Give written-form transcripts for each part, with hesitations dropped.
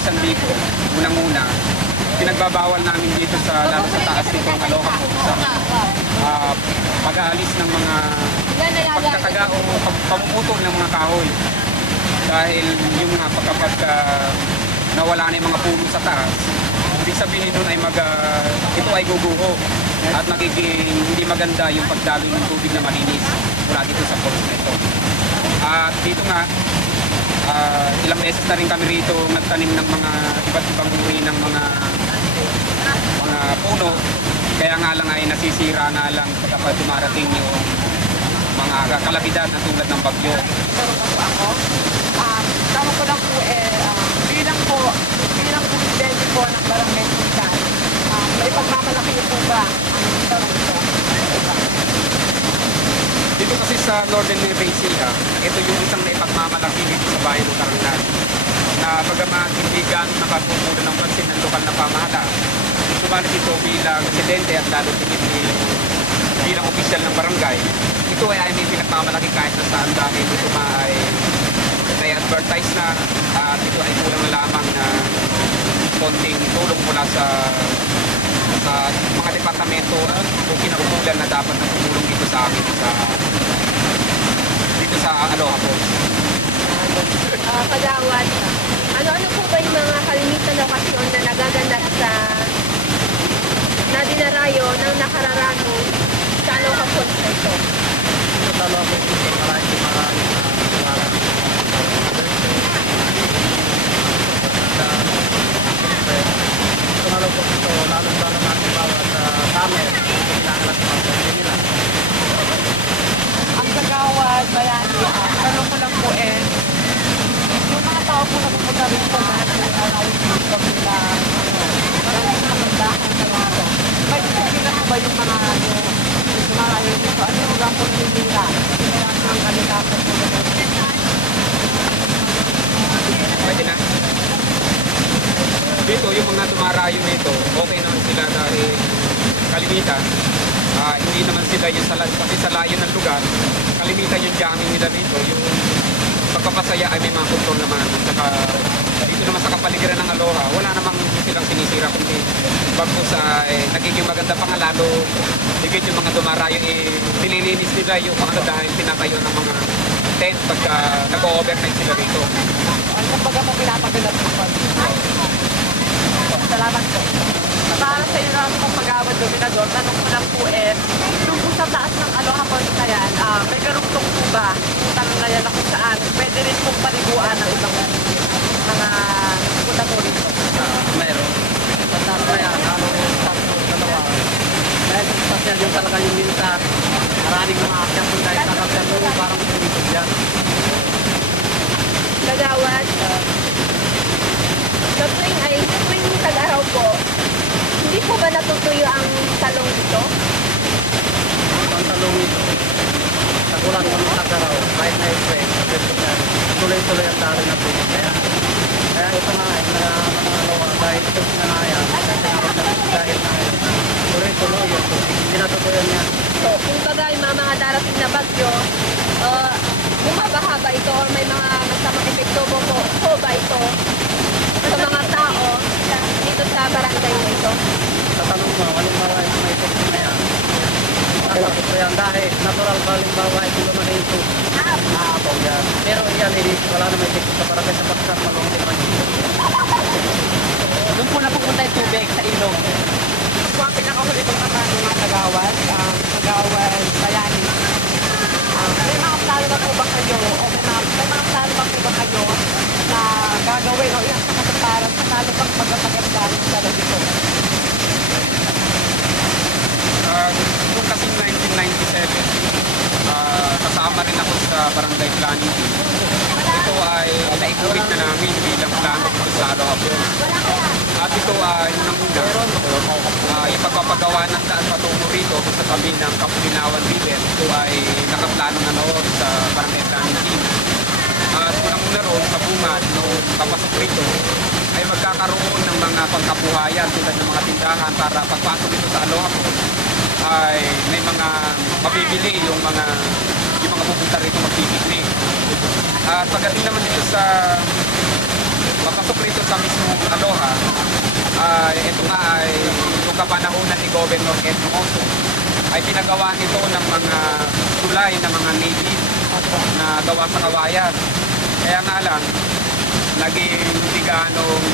kalinisan dito, unang-una, pinagbabawal namin dito sa lalo sa taas dito ng Aloha po sa pag-aalis ng mga pagtataga o pamumutol ng mga kahoy. Dahil yung nga kapag nawala na yung mga puno sa taas, ibig sabihin nun ay ito ay guguho at magiging hindi maganda yung pagdaloy ng tubig na malinis mula dito sa falls na ito. At dito nga, ilang beses na rin kami rito nagtanim ng mga iba't ibang uri ng mga puno. Kaya nga lang ay nasisira na lang kapag dumarating yung mga kalabidad na tulad ng bagyo. Ako, tama ko lang po bilang presidente po ng Barangay Sultan, may pagmamalaki po ba ang tarong ito? Dito kasi sa Northern Nueva Ecija, ito yung isang naipagmamalaki dito sa bayan ng Karangnan na bagaman hindi gano'n nakatutulong ng pansin ng lokal na pamahala. Subalit ito bilang residente at lalo bilang opisyal ng barangay, ito ay may pinagmamalaki kahit na saan dahil ito ay advertise na at ito ay kulang na lamang na konting tulong mula sa mga departamento o kinaukulan na dapat na tumulong dito sa amin dito sa Aloha Falls. Kagawad, ano po ba yung mga kalimitan na okasyon na nagaganap na dinarayo ng nakararano sa Aloha Falls na ito? Sa Aloha Falls ito, maraming lalong-lalo natin bawat summer, kailangan natin mga nila. Ang Kagawad, Bayani, tanong ko lang po yung mga tao po na pupunta rin po na nag-arawin dito bilang maraming kagandahan na ito. May sisigilan po ba yung mga sumarayo dito? Ano yung lang po nila? Ang kalikasan po nila? Pwede na. Dito, yung mga dumarayo nito, okay naman sila dahil kalimitan. Hindi naman sila yung kasi sa layo ng lugar, kalimitan yung jamming nila dito. Yung pagpapasaya ay may mga kontrol naman. Saka dito naman sa kapaligiran ng Aloha, wala namang silang sinisira kundi bago sa nagiging maganda pa nga lalo. Higit yung mga dumarayo, nililinis nila yung mga dahil tinatayo ng mga tent pagka nag-overnight sila dito. Ano baga po pinapagalat po pa? Salamat po. Para sa inyo naman pong Kagawad Dominador, tanong ko lang po nung sa taas ng Aloha Falls na yan, may karugtong po ba tanong na yan na kung saan pwede rin pong paliguan ng ibang mga punta po rito? Meron. Sa taas na yan, dalawa. Dahil special yung talaga yung minta. Maraming mga akyat kung dahil kakagyan mo, parang tumitog yan. Kagawad, sa tuwing tag-araw po, hindi po ba natutuyo ang talong dito? Ang talong ito, tagulan mo ng tagaraw, kahit na ito tuloy-tuloy ang dali na tubig. Kaya ito nga, dahil ito sinanaya, dahil na tuloy-tuloy yung tubig. Hindi natutuyan niya. So, kung bagay mga darating na bagyo, bumabaha ba ito o may mga masamang epekto po ba ito sa mga tao dito sa barangay na ito? Sa tanong mo, halimbawa yung may epekto na yan. Ito yan dahil natural ba halimbawa ito naman na ito. Naabaw yan. Pero yan, wala na may epekto sa barangay sa pagkar malong naman ito. Doon po napupunta yung tubig sa ilog. Ito ang pinakahuli kong katanong ng Kagawad, Bayani. May mga plano na po ba kayo o may mga plano ba po ba kayo na gagawin o yung sa kasataran sa lalo pang pagpapaganda ng dalaw dito? Noong kasi 1997, kasama rin ako sa barangay planning team. Ito ay naikulit na namin bilang plano dito sa Aloha Falls. At ito ay unang-una, ipagpapagawa ng daan patungo rito sa tabi ng Kapulinawan River. Ito ay nakaplano na noon sa barangay planning team. At unang-una roon sa bungad, nung kapasok rito, ay magkakaroon ng mga pangkabuhayan tulad ng mga tindahan para pagpasok dito sa Aloha Falls ay may mga mabibili yung mga pupunta rito magpipiknik. At pagdating naman dito sa papasok rito sa mismong ito nga ay yung kapanahunan ni Governor Edno Oso ay pinagawa nito ng mga tulay na mga native na gawa sa kawayan. Kaya nga lang, naging hindi ganong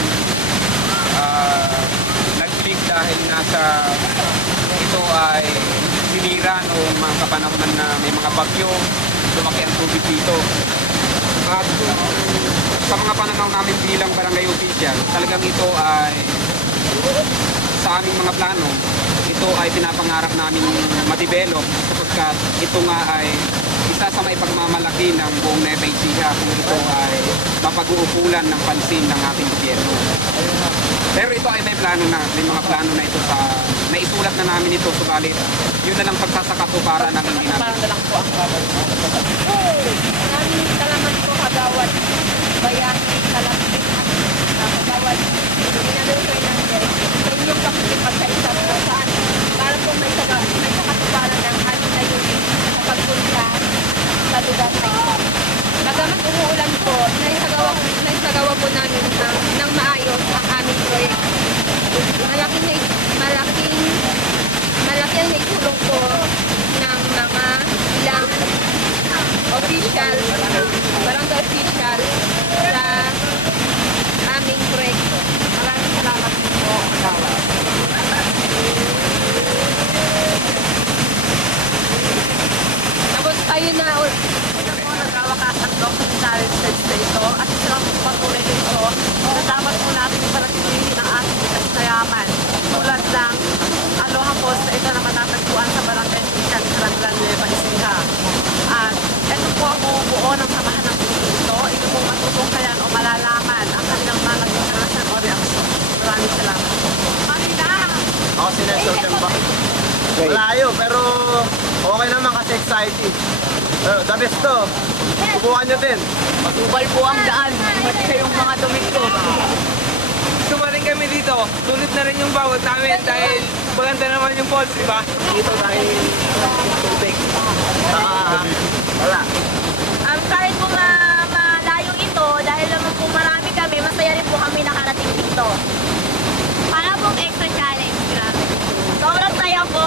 nag-click dahil nasa ito ay sinira noong mga kapanahonan na may mga bagyo, lumaki ang tubig dito. At sa mga pananaw namin bilang barangay official, talagang ito ay sa aming mga plano, ito ay pinapangarap namin ma-develop sapagkat ito nga ay isa sa maipagmamalaki ng buong Nueva Ecija kung ito ay mapag-uukulan ng pansin ng ating gobyerno. Pero ito ay may plano na, may mga plano na ito sa naisulat na namin ito, subalit yun na lang pagsasakatuparan ng hindi namin. Parang na lang po ang babalik. Maraming salamat po kagawad bayan Kalapit kagawad Ginalong Fernandez sa inyong pakikipagkaisa po saan para po may sakatuparan ng aming layunin sa pagpunta sa lugar na ito. Bagamat umuulan po, naisagawa po namin ng maayos ang aming proyekto. Malaki ang naitulong po ng mga ilang official, barangay official sa aming proyekto. Maraming salamat po, kagawad. Tapos ayun na, Nagwawakas ang documentary stage na ito at isa lang po patuloy nito na dapat po natin iparatilihin ang ating kasayaman tulad ng Aloha Post na ito na matatagpuan sa Barangay Official Saranglan Nueva Ecija. At ito po ang bumubuo ng samahan ng puso ito. Ito po matutungkayan o malalaman ang kanilang mga naging karanasan o reaksyon. Maraming salamat. Marina! Ako si Nestor Kemba. Malayo, pero okay naman kasi exciting. Pero the best to, subukan nyo din. Matubal po ang daan. Matisa yung mga damit ko. Sumarin kami dito, sulit na rin yung bawat namin dahil maganda naman yung falls, di ba? Dito dahil tubig. Wala. kahit po malayo ito, dahil naman po marami kami, masaya rin po kami nakarating dito. Para pong extra challenge, grabe. Sobrang saya po.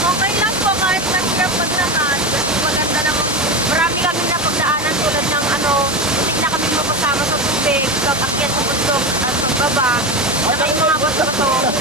Okay lang po kahit mahirap maglakad. Kasi maganda naman. Marami kami napagdaanan tulad ng muntik na kami mapasama sa tubig, sa akyat sa bundok at sa baba. Saka yung mga bato-bato.